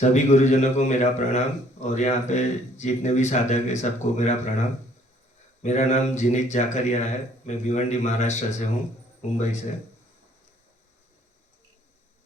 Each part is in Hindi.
सभी गुरुजनों को मेरा प्रणाम और यहाँ पे जितने भी साधक है सबको मेरा प्रणाम। मेरा नाम जिनीत जाकरिया है। मैं भिवंडी महाराष्ट्र से हूँ, मुंबई से।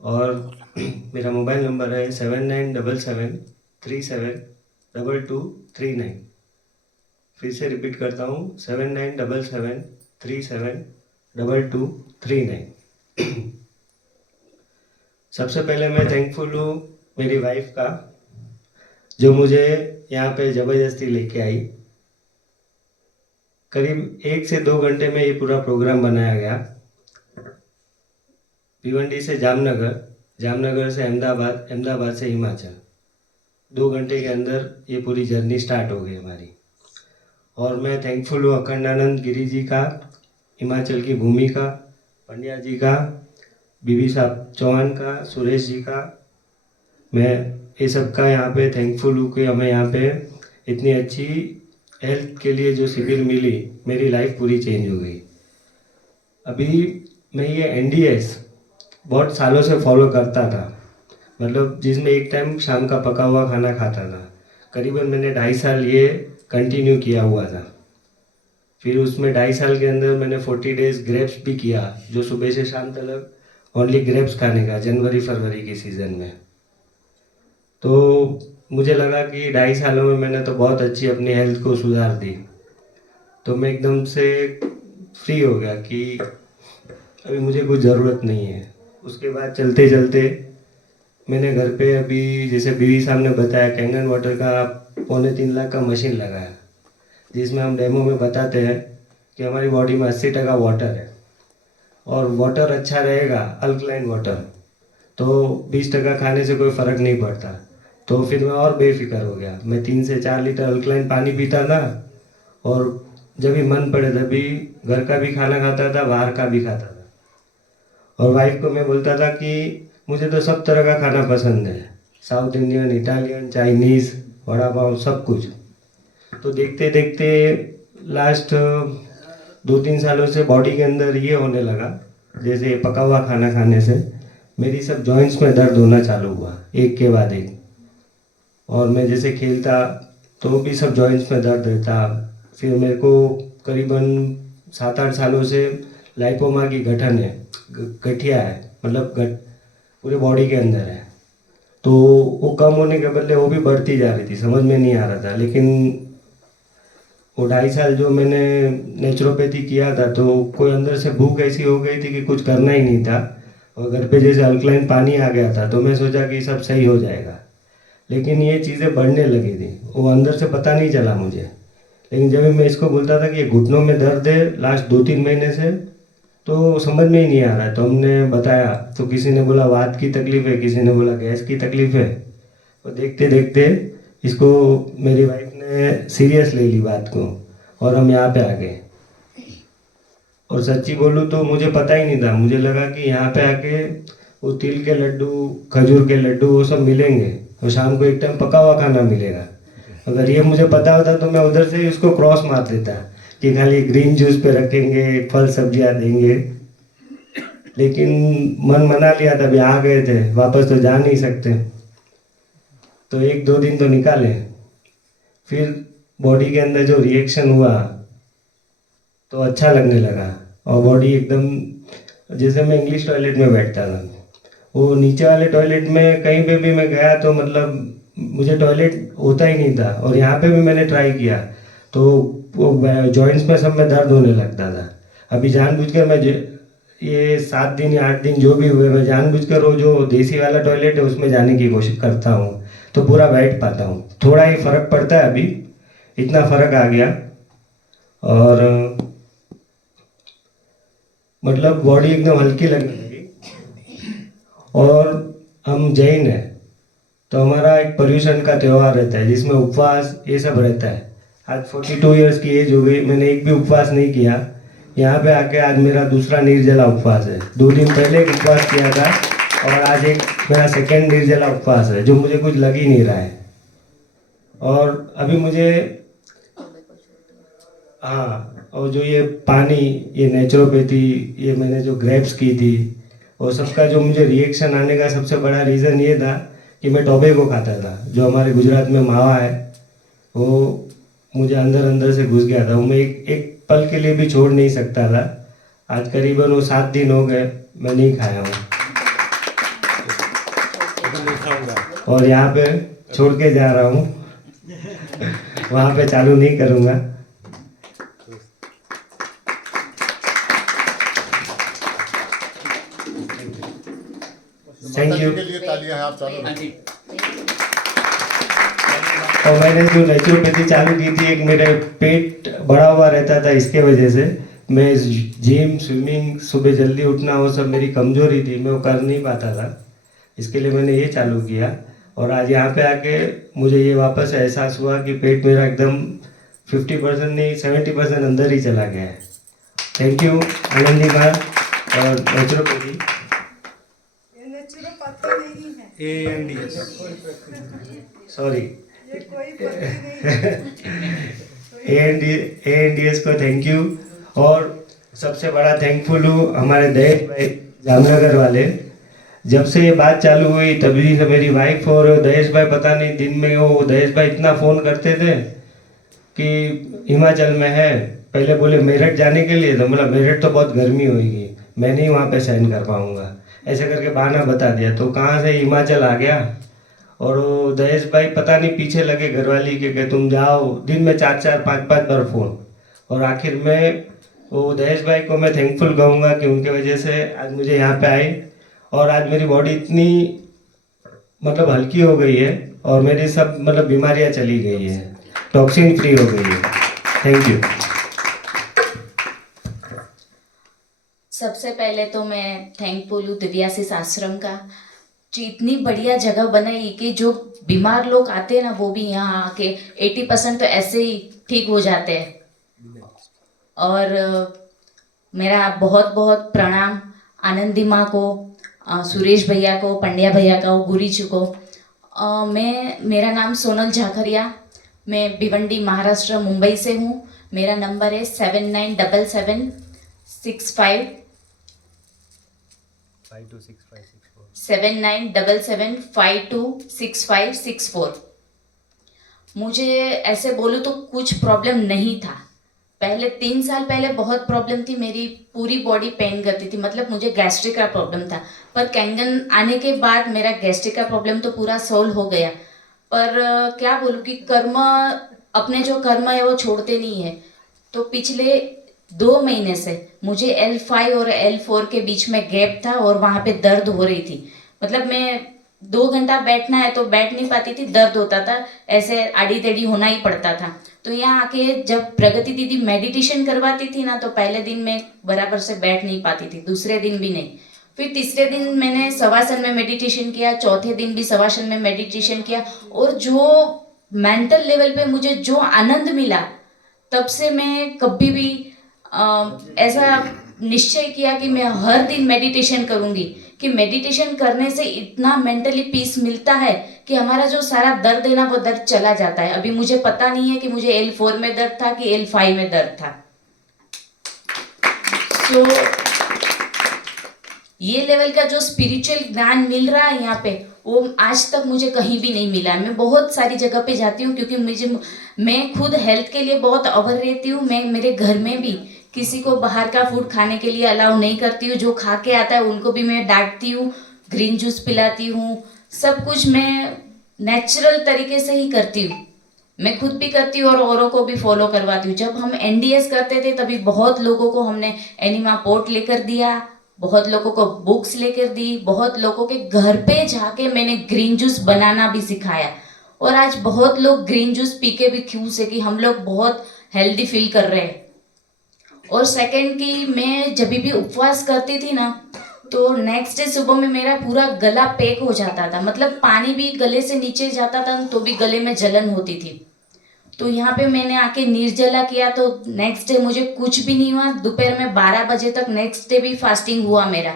और मेरा मोबाइल नंबर है 7977372239। फिर से रिपीट करता हूँ, 7977372239। सबसे पहले मैं थैंकफुल हूँ मेरी वाइफ का, जो मुझे यहाँ पे ज़बरदस्ती लेके आई। करीब 1 से 2 घंटे में ये पूरा प्रोग्राम बनाया गया। भिवंडी से जामनगर, जामनगर से अहमदाबाद, अहमदाबाद से हिमाचल, 2 घंटे के अंदर ये पूरी जर्नी स्टार्ट हो गई हमारी। और मैं थैंकफुल हूँ अखंडानंद गिरी जी का, हिमाचल की भूमि का, पंड्या जी का, बीबी साहब चौहान का, सुरेश जी का। मैं ये सब का यहाँ पे थैंकफुल हूँ कि हमें यहाँ पे इतनी अच्छी हेल्थ के लिए जो शिविर मिली, मेरी लाइफ पूरी चेंज हो गई। अभी मैं ये एनडीएस बहुत सालों से फॉलो करता था, मतलब जिसमें एक टाइम शाम का पका हुआ खाना खाता था। करीबन मैंने 2.5 साल ये कंटिन्यू किया हुआ था। फिर उसमें 2.5 साल के अंदर मैंने 40 डेज ग्रेप्स भी किया, जो सुबह से शाम तक ओनली ग्रेप्स खाने का, जनवरी फरवरी के सीज़न में। तो मुझे लगा कि 2.5 सालों में मैंने तो बहुत अच्छी अपनी हेल्थ को सुधार दी। तो मैं एकदम से फ्री हो गया कि अभी मुझे कुछ ज़रूरत नहीं है। उसके बाद चलते चलते मैंने घर पे अभी, जैसे बीवी साहब ने बताया, कैंगन वाटर का 2.25 लाख का मशीन लगाया, जिसमें हम डेमो में बताते हैं कि हमारी बॉडी में 80% वाटर है और वाटर अच्छा रहेगा, अल्कलाइन वाटर, तो 20% खाने से कोई फ़र्क नहीं पड़ता। तो फिर मैं और बेफिक्र हो गया। मैं 3 से 4 लीटर अल्कलाइन पानी पीता था और जब भी मन पड़े तभी घर का भी खाना खाता था, बाहर का भी खाता था। और वाइफ को मैं बोलता था कि मुझे तो सब तरह का खाना पसंद है, south Indian, Italian, Chinese, vada pav, सब कुछ। तो देखते देखते लास्ट 2-3 सालों से बॉडी के अंदर ये होने लगा, जैसे पका हुआ खाना खाने से मेरी सब जॉइंट्स में दर्द होना चालू हुआ, एक के बाद एक। और मैं जैसे खेलता तो भी सब जॉइंट्स में दर्द रहता। फिर मेरे को करीबन 7-8 सालों से लाइपोमा की गठन है, गठिया है, मतलब पूरे बॉडी के अंदर है। तो वो कम होने के बदले वो भी बढ़ती जा रही थी, समझ में नहीं आ रहा था। लेकिन वो 2.5 साल जो मैंने नेचुरोपैथी किया था, तो कोई अंदर से भूख ऐसी हो गई थी कि कुछ करना ही नहीं था। और घर पे जैसे अल्कलाइन पानी आ गया था, तो मैं सोचा कि सब सही हो जाएगा। लेकिन ये चीज़ें बढ़ने लगी थी, वो अंदर से पता नहीं चला मुझे। लेकिन जब मैं इसको बोलता था कि ये घुटनों में दर्द है लास्ट 2-3 महीने से, तो समझ में ही नहीं आ रहा है। तो हमने बताया तो किसी ने बोला वात की तकलीफ है, किसी ने बोला गैस की तकलीफ है। और देखते देखते इसको मेरी वाइफ ने सीरियस ले ली बात को, और हम यहाँ पे आ गए। और सच्ची बोलूँ तो मुझे पता ही नहीं था। मुझे लगा कि यहाँ पे आके वो तिल के लड्डू, खजूर के लड्डू, वो सब मिलेंगे और शाम को एक टाइम पका हुआ खाना मिलेगा। अगर ये मुझे पता होता तो मैं उधर से ही उसको क्रॉस मार देता कि खाली ग्रीन जूस पे रखेंगे, फल सब्जियाँ देंगे। लेकिन मन मना लिया था, अभी आ गए थे, वापस तो जा नहीं सकते। तो 1-2 दिन तो निकाले। फिर बॉडी के अंदर जो रिएक्शन हुआ तो अच्छा लगने लगा। और बॉडी एकदम, जैसे मैं इंग्लिश टॉयलेट में बैठता था, वो नीचे वाले टॉयलेट में कहीं पे भी मैं गया तो मतलब मुझे टॉयलेट होता ही नहीं था। और यहाँ पे भी मैंने ट्राई किया तो वो जॉइंट्स में सब में दर्द होने लगता था। अभी जानबूझकर मैं ये 7 दिन या 8 दिन जो भी हुए, मैं जानबूझकर वो जो देसी वाला टॉयलेट है उसमें जाने की कोशिश करता हूँ, तो पूरा बैठ पाता हूँ। थोड़ा ही फर्क पड़ता है, अभी इतना फर्क आ गया। और मतलब बॉडी एकदम हल्की लगने लगी। और हम जैन हैं, तो हमारा एक पर्यूषण का त्यौहार रहता है जिसमें उपवास ये सब रहता है। आज 42 ईयर्स की एज हो गई, मैंने एक भी उपवास नहीं किया। यहाँ पे आके आज मेरा दूसरा निर्जला उपवास है। 2 दिन पहले एक उपवास किया था और आज एक मेरा सेकेंड निर्जला उपवास है, जो मुझे कुछ लग ही नहीं रहा है। और अभी मुझे, हाँ, और जो ये पानी, ये नेचुरोपैथी, ये मैंने जो ग्रेप्स की थी, और सबका जो मुझे रिएक्शन आने का सबसे बड़ा रीज़न ये था कि मैं टोबैको खाता था, जो हमारे गुजरात में मावा है, वो मुझे अंदर अंदर से घुस गया था, वो मैं एक पल के लिए भी छोड़ नहीं सकता था। आज करीबन वो 7 दिन हो गए मैं नहीं खाया हूँ, और यहाँ पे छोड़ के जा रहा हूँ, वहाँ पे चालू नहीं करूँगा। Thank you. के लिए तालियां हैं, आप चालू। और मैंने जो नेचुरोपैथी चालू की थी, एक मेरा पेट बड़ा हुआ रहता था, इसके वजह से मैं जिम स्विमिंग सुबह जल्दी उठना वो सब मेरी कमजोरी थी, मैं वो कर नहीं पाता था, इसके लिए मैंने ये चालू किया। और आज यहाँ पे आके मुझे ये वापस एहसास हुआ कि पेट मेरा एकदम 50% नहीं 70% अंदर ही चला गया है। थैंक यू आनंदी माँ और नेचुरोपैथी। सॉरी ANDS को थैंक यू। और सबसे बड़ा थैंकफुल हूँ हमारे दहेज भाई जामनगर वाले। जब से ये बात चालू हुई तभी से मेरी वाइफ और दहेज भाई पता नहीं दिन में वो दहेज भाई इतना फ़ोन करते थे कि हिमाचल में है, पहले बोले मेरठ जाने के लिए, तो बोला मेरठ तो बहुत गर्मी होगी, मैं नहीं वहाँ पे सहन कर पाऊँगा, ऐसे करके बहाना बता दिया। तो कहाँ से हिमाचल आ गया, और वो दहेज भाई पता नहीं पीछे लगे घरवाली के तुम जाओ, दिन में 4-4 5-5 बार फ़ोन। और आखिर में वो दहेज भाई को मैं थैंकफुल कहूँगा कि उनके वजह से आज मुझे यहाँ पे आई, और आज मेरी बॉडी इतनी मतलब हल्की हो गई है, और मेरी सब मतलब बीमारियाँ चली गई है, टॉक्सिन फ्री हो गई है। Thank you. सबसे पहले तो मैं थैंकफुल हूँ दिव्याशीष आश्रम का, जो इतनी बढ़िया जगह बनाई कि जो बीमार लोग आते हैं ना वो भी यहाँ आके 80% तो ऐसे ही ठीक हो जाते हैं। और मेरा बहुत बहुत प्रणाम आनंदी माँ को, सुरेश भैया को, पंड्या भैया को, गुरी जी को। मेरा नाम सोनल झाखरिया, मैं भिवंडी महाराष्ट्र मुंबई से हूँ। मेरा नंबर है 7977652564। मुझे ऐसे बोलूँ तो कुछ प्रॉब्लम नहीं था। पहले 3 साल पहले बहुत प्रॉब्लम थी, मेरी पूरी बॉडी पेन करती थी, मतलब मुझे गैस्ट्रिक का प्रॉब्लम था। पर कैंगन आने के बाद मेरा गैस्ट्रिक का प्रॉब्लम तो पूरा सॉल्व हो गया। पर क्या बोलूँ कि कर्म, अपने जो कर्म है वो छोड़ते नहीं है। तो पिछले 2 महीने से मुझे L5 और L4 के बीच में गैप था, और वहाँ पे दर्द हो रही थी। मतलब मैं 2 घंटा बैठना है तो बैठ नहीं पाती थी, दर्द होता था, ऐसे आड़ी टेढ़ी होना ही पड़ता था। तो यहाँ आके जब प्रगति दीदी मेडिटेशन करवाती थी ना, तो पहले दिन मैं बराबर से बैठ नहीं पाती थी, दूसरे दिन भी नहीं। फिर तीसरे दिन मैंने शवासन में मेडिटेशन किया, चौथे दिन भी शवासन में मेडिटेशन किया, और जो मेंटल लेवल पे मुझे जो आनंद मिला, तब से मैं कभी भी ऐसा निश्चय किया कि मैं हर दिन मेडिटेशन करूंगी, कि मेडिटेशन करने से इतना मेंटली पीस मिलता है कि हमारा जो सारा दर्द है ना वो दर्द चला जाता है। अभी मुझे पता नहीं है कि मुझे L4 में दर्द था कि L5 में दर्द था। तो ये लेवल का जो स्पिरिचुअल ज्ञान मिल रहा है यहाँ पे, वो आज तक मुझे कहीं भी नहीं मिला। मैं बहुत सारी जगह पे जाती हूँ, क्योंकि मैं खुद हेल्थ के लिए बहुत अवर रहती हूँ। मैं मेरे घर में भी किसी को बाहर का फूड खाने के लिए अलाउ नहीं करती हूँ, जो खा के आता है उनको भी मैं डांटती हूँ, ग्रीन जूस पिलाती हूँ, सब कुछ मैं नेचुरल तरीके से ही करती हूँ। मैं खुद भी करती हूँ और औरों को भी फॉलो करवाती हूँ। जब हम NDS करते थे तभी बहुत लोगों को हमने एनिमा पोर्ट लेकर दिया, बहुत लोगों को बुक्स लेकर दी, बहुत लोगों के घर पे जाके मैंने ग्रीन जूस बनाना भी सिखाया। और आज बहुत लोग ग्रीन जूस पी के भी खुश है कि हम लोग बहुत हेल्दी फील कर रहे हैं। और सेकंड की, मैं जब भी उपवास करती थी ना, तो नेक्स्ट डे सुबह में मेरा पूरा गला पैक हो जाता था, मतलब पानी भी गले से नीचे जाता था तो भी गले में जलन होती थी। तो यहाँ पे मैंने आके निर्जला किया, तो नेक्स्ट डे मुझे कुछ भी नहीं हुआ। दोपहर में 12 बजे तक नेक्स्ट डे भी फास्टिंग हुआ मेरा,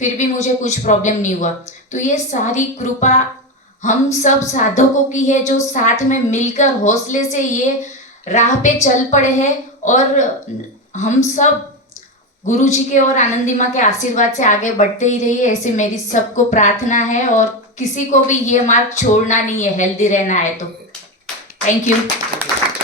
फिर भी मुझे कुछ प्रॉब्लम नहीं हुआ। तो ये सारी कृपा हम सब साधकों की है, जो साथ में मिलकर हौसले से ये राह पे चल पड़े हैं। और हम सब गुरु जी के और आनंदी माँ के आशीर्वाद से आगे बढ़ते ही रहिए, ऐसी मेरी सबको प्रार्थना है। और किसी को भी ये मार्ग छोड़ना नहीं है, हेल्दी रहना है तो। Thank you.